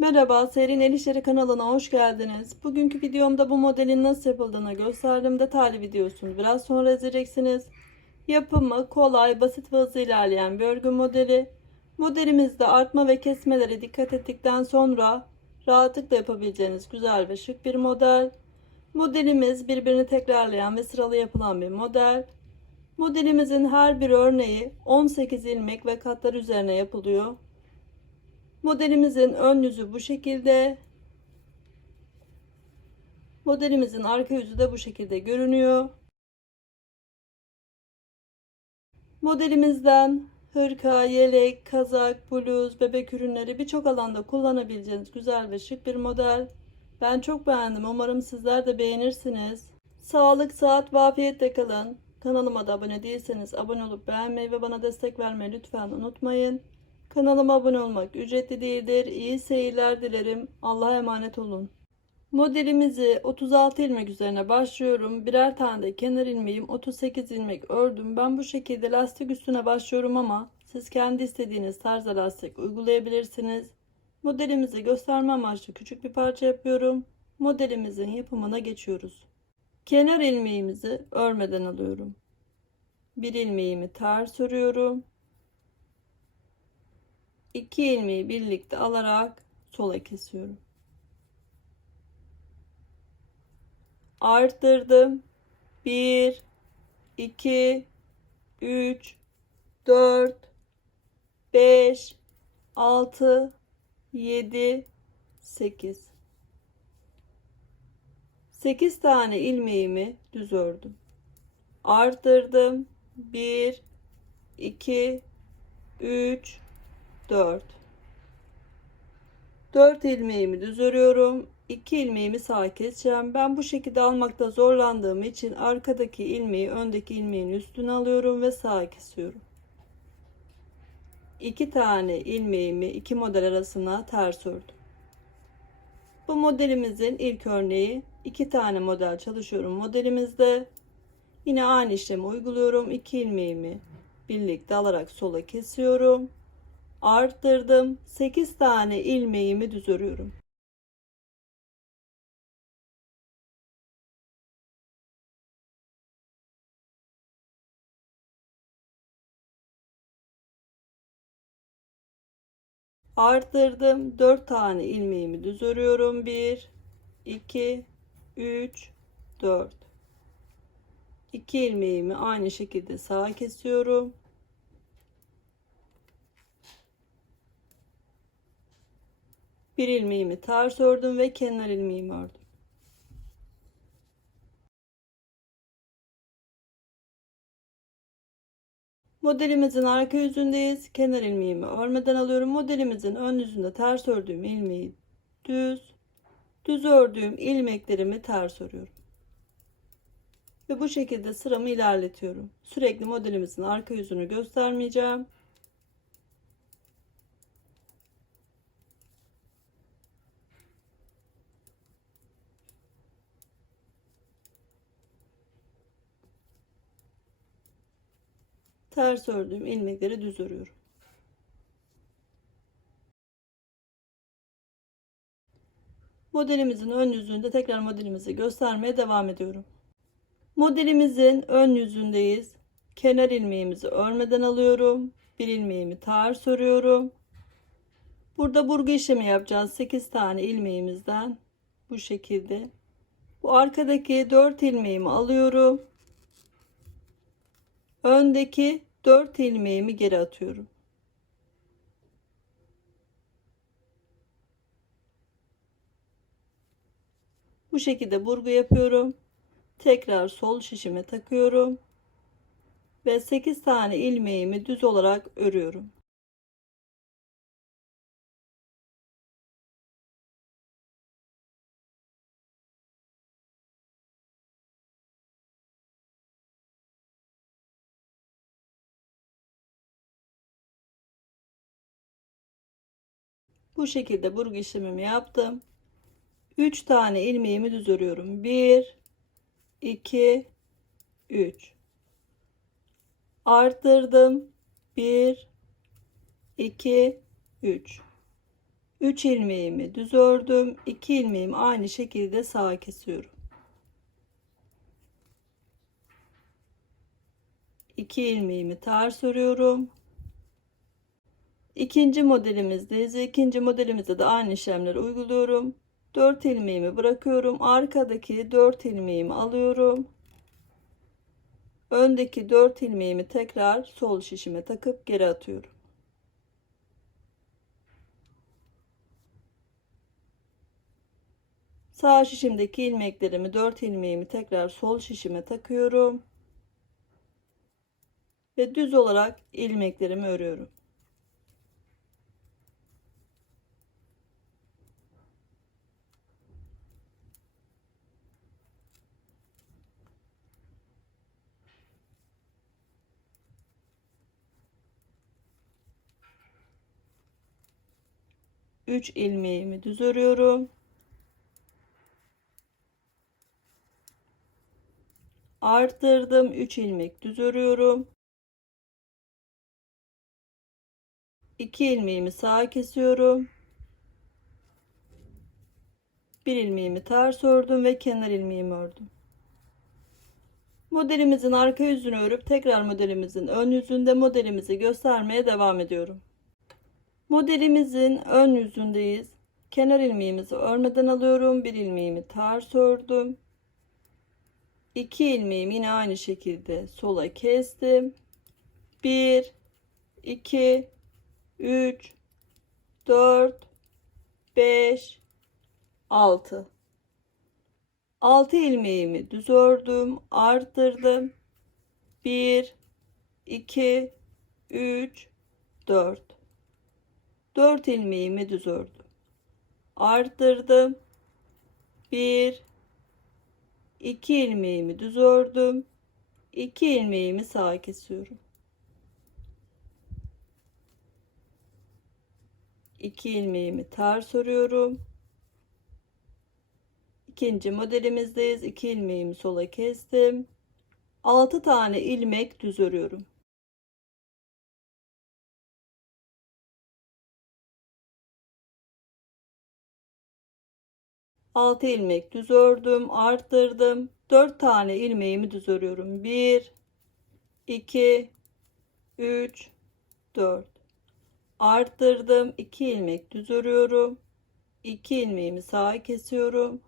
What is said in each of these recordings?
Merhaba, Serin El İşleri kanalına hoş geldiniz. Bugünkü videomda bu modelin nasıl yapıldığını gösterdim. Detaylı videosunu biraz sonra izleyeceksiniz. Yapımı kolay, basit ve hızlı ilerleyen bir örgü modeli. Modelimizde artma ve kesmelere dikkat ettikten sonra rahatlıkla yapabileceğiniz güzel ve şık bir model. Modelimiz birbirini tekrarlayan ve sıralı yapılan bir model. Modelimizin her bir örneği 18 ilmek ve katlar üzerine yapılıyor. Modelimizin ön yüzü bu şekilde. Modelimizin arka yüzü de bu şekilde görünüyor. Modelimizden hırka, yelek, kazak, bluz, bebek ürünleri birçok alanda kullanabileceğiniz güzel ve şık bir model. Ben çok beğendim. Umarım sizler de beğenirsiniz. Sağlık, saat ve afiyetle kalın. Kanalıma da abone değilseniz abone olup beğenmeyi ve bana destek vermeyi lütfen unutmayın. Kanalıma abone olmak ücretli değildir. İyi seyirler dilerim. Allah'a emanet olun. Modelimizi 36 ilmek üzerine başlıyorum. Birer tane de kenar ilmeğim 38 ilmek ördüm. Ben bu şekilde lastik üstüne başlıyorum ama siz kendi istediğiniz tarzda lastik uygulayabilirsiniz. Modelimizi gösterme amaçlı küçük bir parça yapıyorum. Modelimizin yapımına geçiyoruz. Kenar ilmeğimizi örmeden alıyorum. Bir ilmeğimi ters örüyorum. 2 ilmeği birlikte alarak sola kesiyorum. Arttırdım. 1 2 3 4 5 6 7 8 8 tane ilmeğimi düz ördüm. Arttırdım. 1 2 3 4 4 ilmeğimi düz örüyorum 2 ilmeğimi sağ keseceğim. Ben bu şekilde almakta zorlandığım için arkadaki ilmeği öndeki ilmeğin üstüne alıyorum ve sağ kesiyorum. 2 tane ilmeğimi iki model arasına ters ördüm. Bu modelimizin ilk örneği 2 tane model çalışıyorum modelimizde. Yine aynı işlemi uyguluyorum. 2 ilmeğimi birlikte alarak sola kesiyorum arttırdım. 8 tane ilmeğimi düz örüyorum. Arttırdım. 4 tane ilmeğimi düz örüyorum. 1 2 3 4 2 ilmeğimi aynı şekilde sağa kesiyorum. Bir ilmeğimi ters ördüm ve kenar ilmeğimi ördüm. Modelimizin arka yüzündeyiz. Kenar ilmeğimi örmeden alıyorum. Modelimizin ön yüzünde ters ördüğüm ilmeği düz, düz ördüğüm ilmeklerimi ters örüyorum. Ve bu şekilde sıramı ilerletiyorum. Sürekli modelimizin arka yüzünü göstermeyeceğim. Ters ördüğüm ilmekleri düz örüyorum. Modelimizin ön yüzünde tekrar modelimizi göstermeye devam ediyorum. Modelimizin ön yüzündeyiz. Kenar ilmeğimizi örmeden alıyorum. Bir ilmeğimi ters örüyorum. Burada burgu işlemi yapacağız. 8 tane ilmeğimizden bu şekilde. Bu arkadaki 4 ilmeğimi alıyorum. Öndeki 4 ilmeğimi geri atıyorum. Bu şekilde burgu yapıyorum. Tekrar sol şişime takıyorum. Ve 8 tane ilmeğimi düz olarak örüyorum. Bu şekilde burgu işlemimi yaptım. 3 tane ilmeğimi düz örüyorum. 1 2 3 arttırdım. 1 2 3 3 ilmeğimi düz ördüm. 2 ilmeğimi aynı şekilde sağa kesiyorum. 2 ilmeğimi ters örüyorum. İkinci modelimizdeyiz ve ikinci modelimizde de aynı işlemleri uyguluyorum. 4 ilmeğimi bırakıyorum. Arkadaki 4 ilmeğimi alıyorum. Öndeki 4 ilmeğimi tekrar sol şişime takıp geri atıyorum. Sağ şişimdeki ilmeklerimi 4 ilmeğimi tekrar sol şişime takıyorum. Ve düz olarak ilmeklerimi örüyorum. Üç ilmeğimi düz örüyorum. Arttırdım 3 ilmek düz örüyorum. 2 ilmeğimi sağa kesiyorum. 1 ilmeğimi ters ördüm ve kenar ilmeğimi ördüm. Modelimizin arka yüzünü örüp tekrar modelimizin ön yüzünde modelimizi göstermeye devam ediyorum. Modelimizin ön yüzündeyiz. Kenar ilmeğimizi örmeden alıyorum. 1 ilmeğimi ters ördüm. 2 ilmeğimi yine aynı şekilde sola kestim. 1 2 3 4 5 6 6 ilmeğimi düz ördüm, arttırdım. 1 2 3 4 4 ilmeğimi düz ördüm. Arttırdım. 1 2 ilmeğimi düz ördüm. 2 ilmeğimi sağa kesiyorum. 2 ilmeğimi ters örüyorum. İkinci modelimizdeyiz. 2 ilmeğimi sola kestim. 6 tane ilmek düz örüyorum. Altı ilmek düz ördüm, arttırdım. 4 tane ilmeğimi düz örüyorum. 1 2 3 4 arttırdım. 2 ilmek düz örüyorum. 2 ilmeğimi sağa kesiyorum.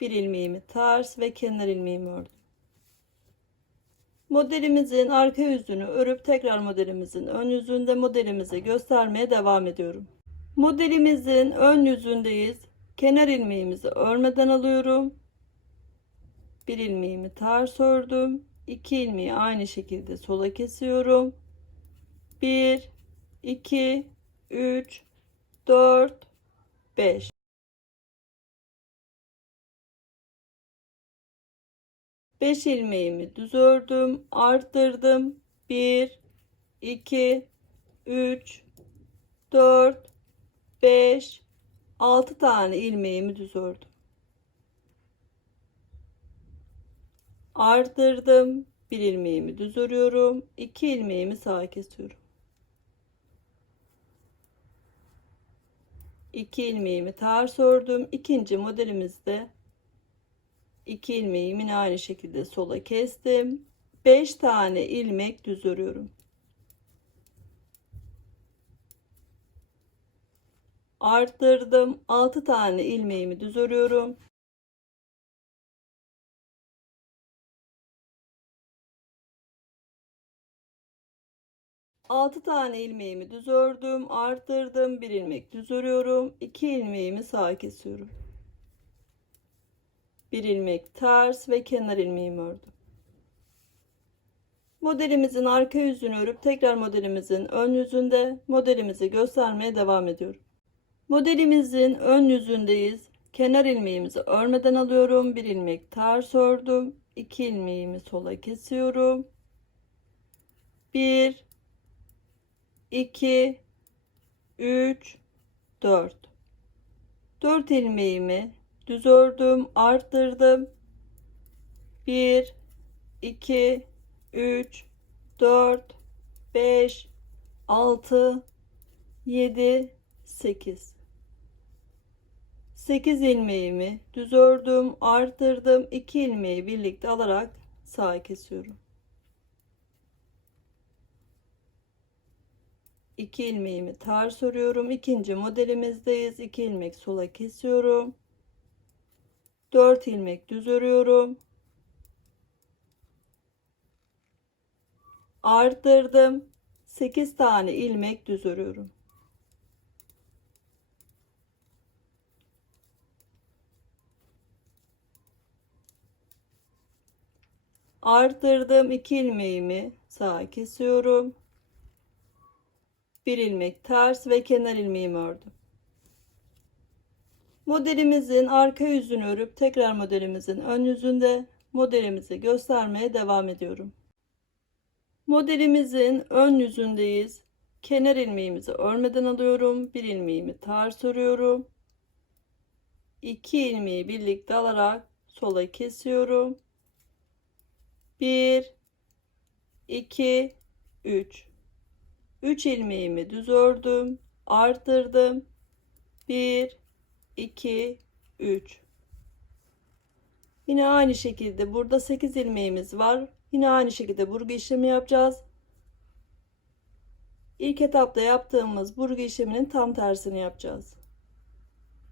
Bir ilmeğimi ters ve kenar ilmeğimi ördüm. Modelimizin arka yüzünü örüp tekrar modelimizin ön yüzünde modelimizi göstermeye devam ediyorum modelimizin ön yüzündeyiz. Kenar ilmeğimizi örmeden alıyorum. Bir ilmeğimi ters ördüm 2 ilmeği aynı şekilde sola kesiyorum. 1 2 3 4 5 5 ilmeğimi düz ördüm arttırdım. 1 2 3 4 5 6 tane ilmeğimi düz ördüm arttırdım bir ilmeğimi düz örüyorum 2 ilmeğimi sağa kesiyorum 2 ilmeğimi ters ördüm. İkinci modelimizde 2 ilmeğimi aynı şekilde sola kestim. 5 tane ilmek düz örüyorum. Arttırdım. 6 tane ilmeğimi düz örüyorum. 6 tane ilmeğimi düz ördüm, arttırdım, bir ilmek düz örüyorum, 2 ilmeğimi sağa kesiyorum. Bir ilmek ters ve kenar ilmeğimi ördüm. Modelimizin arka yüzünü örüp tekrar modelimizin ön yüzünde modelimizi göstermeye devam ediyorum. Modelimizin ön yüzündeyiz. Kenar ilmeğimizi örmeden alıyorum. Bir ilmek ters ördüm. 2 ilmeğimi sola kesiyorum. 1 2 3 4 4 ilmeğimi düz ördüm arttırdım 1 2 3 4 5 6 7 8 8 ilmeğimi düz ördüm, arttırdım. 2 ilmeği birlikte alarak sağa kesiyorum. 2 ilmeğimi ters örüyorum. İkinci modelimizdeyiz. 2 ilmek sola kesiyorum. 4 ilmek düz örüyorum. Arttırdım. 8 tane ilmek düz örüyorum. Arttırdım 2 ilmeğimi sağa kesiyorum. Bir ilmek ters ve kenar ilmeğimi ördüm. Modelimizin arka yüzünü örüp tekrar modelimizin ön yüzünde modelimizi göstermeye devam ediyorum. Modelimizin ön yüzündeyiz. Kenar ilmeğimizi örmeden alıyorum. Bir ilmeğimi ters örüyorum. 2 ilmeği birlikte alarak sola kesiyorum. 1 2 3 3 ilmeğimi düz ördüm, arttırdım. 1 2 3 Yine aynı şekilde burada 8 ilmeğimiz var. Yine aynı şekilde burgu işlemi yapacağız. İlk etapta yaptığımız burgu işleminin tam tersini yapacağız.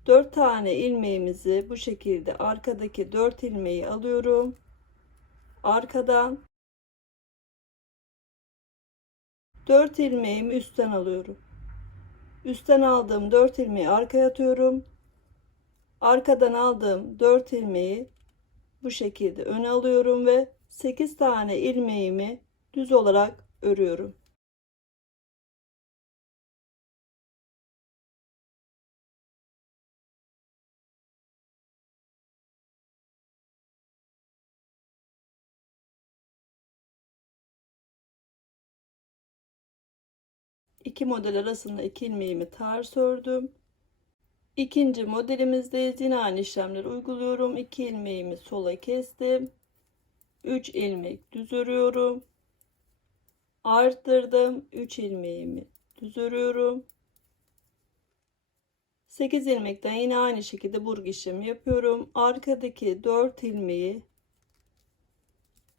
4 tane ilmeğimizi bu şekilde arkadaki 4 ilmeği alıyorum. Arkadan 4 ilmeğimi üstten alıyorum. Üstten aldığım 4 ilmeği arkaya atıyorum. Arkadan aldığım 4 ilmeği bu şekilde öne alıyorum ve 8 tane ilmeğimi düz olarak örüyorum. İki model arasında iki ilmeğimi ters ördüm. İkinci modelimizdeyiz. Yine aynı işlemleri uyguluyorum. 2 ilmeğimi sola kestim. 3 ilmek düz örüyorum. Arttırdım. 3 ilmeğimi düz örüyorum. 8 ilmekten yine aynı şekilde burgu işlemi yapıyorum. Arkadaki 4 ilmeği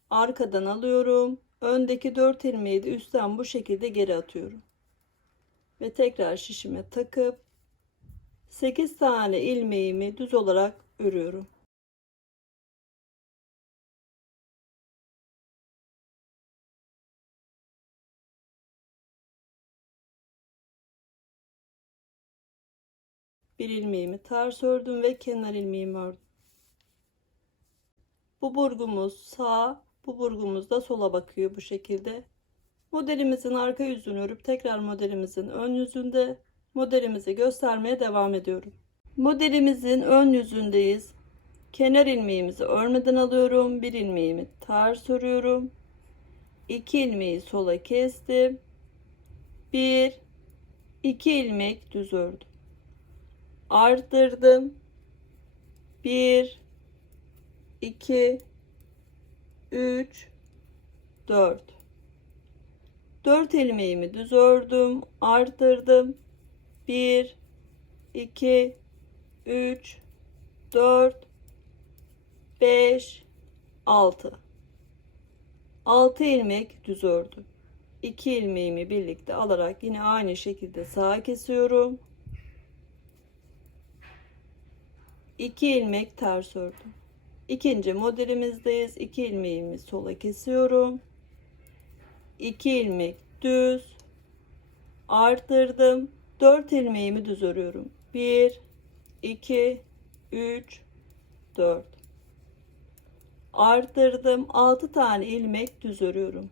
arkadan alıyorum. Öndeki 4 ilmeği de üstten bu şekilde geri atıyorum. Ve tekrar şişime takıp 8 tane ilmeğimi düz olarak örüyorum. Bir ilmeğimi ters ördüm ve kenar ilmeğimi ördüm. Bu burgumuz sağ, bu burgumuz da sola bakıyor bu şekilde. Modelimizin arka yüzünü örüp tekrar modelimizin ön yüzünde modelimizi göstermeye devam ediyorum. Modelimizin ön yüzündeyiz. Kenar ilmeğimizi örmeden alıyorum. Bir ilmeğimi ters örüyorum. 2 ilmeği sola kestim. 1 2 ilmek düz ördüm. Arttırdım. 1 2 3 4 4 ilmeğimi düz ördüm, arttırdım. 1 2 3 4 5 6 6 ilmek düz ördüm. 2 ilmeğimi birlikte alarak yine aynı şekilde sağa kesiyorum. 2 ilmek ters ördüm. İkinci modelimizdeyiz. 2 ilmeğimi sola kesiyorum. 2 ilmek düz. Arttırdım 4 ilmeğimi düz örüyorum. 1 2 3 4 arttırdım 6 tane ilmek düz örüyorum.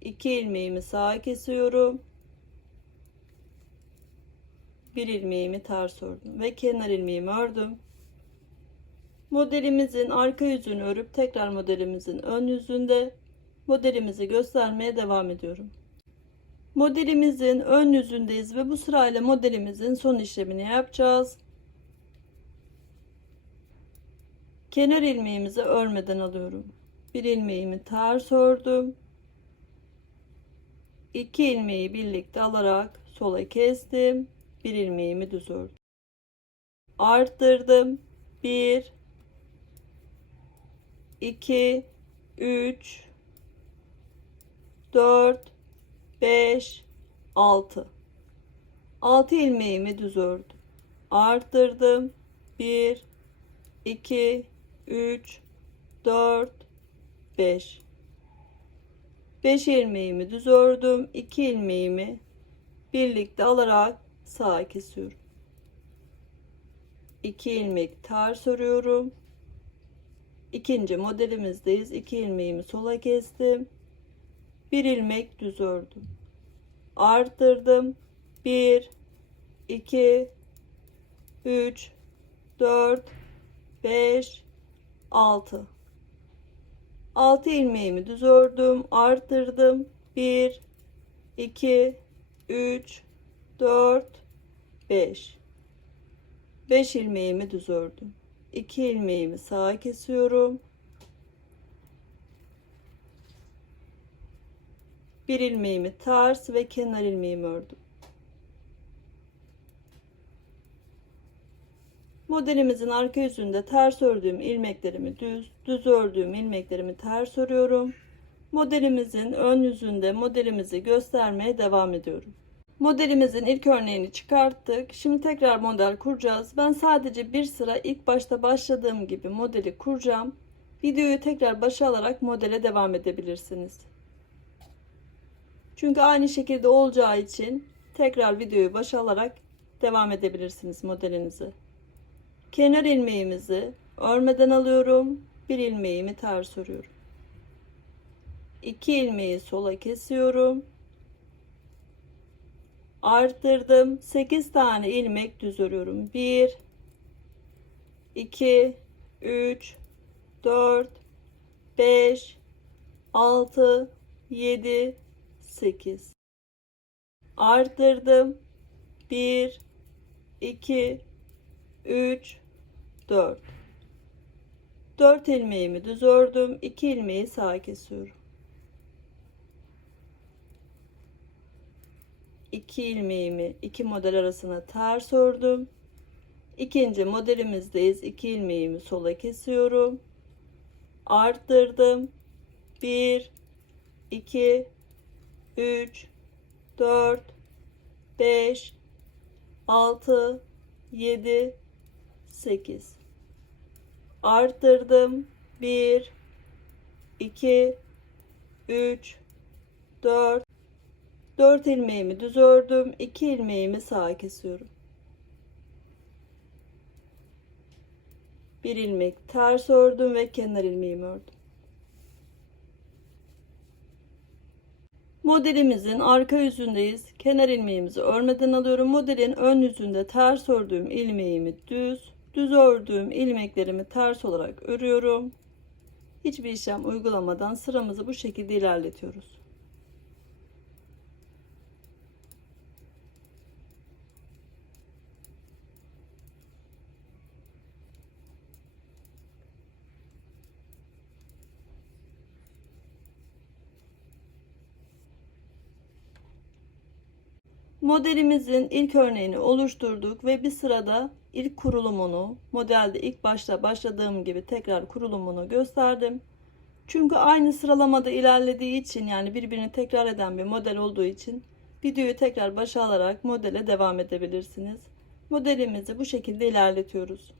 İki ilmeğimi sağa kesiyorum. Bir ilmeğimi ters ördüm ve kenar ilmeğimi ördüm Modelimizin arka yüzünü örüp tekrar modelimizin ön yüzünde modelimizi göstermeye devam ediyorum. Modelimizin ön yüzündeyiz ve bu sırayla modelimizin son işlemini yapacağız. Kenar ilmeğimizi örmeden alıyorum. Bir ilmeğimi ters ördüm. İki ilmeği birlikte alarak sola kestim. Bir ilmeğimi düz ördüm. Arttırdım. 1 2 3 4 5 6 6 ilmeğimi düz ördüm. Arttırdım. 1 2 3 4 5 5 ilmeğimi düz ördüm. 2 ilmeğimi birlikte alarak sağa kesiyorum. 2 ilmek ters örüyorum. İkinci modelimizdeyiz. 2 ilmeğimi sola kestim. 1 ilmek düz ördüm. Arttırdım. 1 2 3 4 5 6 6 ilmeğimi düz ördüm, arttırdım. 1 2 3 4 5 5 ilmeğimi düz ördüm. 2 ilmeğimi sağa kesiyorum. 1 ilmeğimi ters ve kenar ilmeğimi ördüm. Modelimizin arka yüzünde ters ördüğüm ilmeklerimi düz, düz ördüğüm ilmeklerimi ters örüyorum. Modelimizin ön yüzünde modelimizi göstermeye devam ediyorum. Modelimizin ilk örneğini çıkarttık. Şimdi tekrar model kuracağız. Ben sadece bir sıra ilk başta başladığım gibi modeli kuracağım. Videoyu tekrar başa alarak modele devam edebilirsiniz. Çünkü aynı şekilde olacağı için tekrar videoyu başa alarak devam edebilirsiniz modelinizi. Kenar ilmeğimizi örmeden alıyorum. Bir ilmeğimi ters örüyorum. 2 ilmeği sola kesiyorum. Arttırdım. 8 tane ilmek düz örüyorum. 1 2 3 4 5 6 7 8 Arttırdım. 1 2 3 4 4 ilmeğimi düz ördüm 2 ilmeği sağa kesiyorum 2 ilmeğimi iki model arasına ters ördüm ikinci modelimizdeyiz. 2 ilmeğimi sola kesiyorum. Arttırdım. 1 2 3 4 5 6 7 8 arttırdım. 1 2 3 4 4 ilmeğimi düz ördüm 2 ilmeğimi sağa kesiyorum bir ilmek ters ördüm ve kenar ilmeğimi ördüm Modelimizin arka yüzündeyiz. Kenar ilmeğimizi örmeden alıyorum. Modelin ön yüzünde ters ördüğüm ilmeğimi düz, düz ördüğüm ilmeklerimi ters olarak örüyorum. Hiçbir işlem uygulamadan sıramızı bu şekilde ilerletiyoruz. Modelimizin ilk örneğini oluşturduk ve bir sırada ilk kurulumunu modelde ilk başta başladığım gibi tekrar kurulumunu gösterdim. Çünkü aynı sıralamada ilerlediği için yani birbirini tekrar eden bir model olduğu için videoyu tekrar başa alarak modele devam edebilirsiniz. Modelimizi bu şekilde ilerletiyoruz.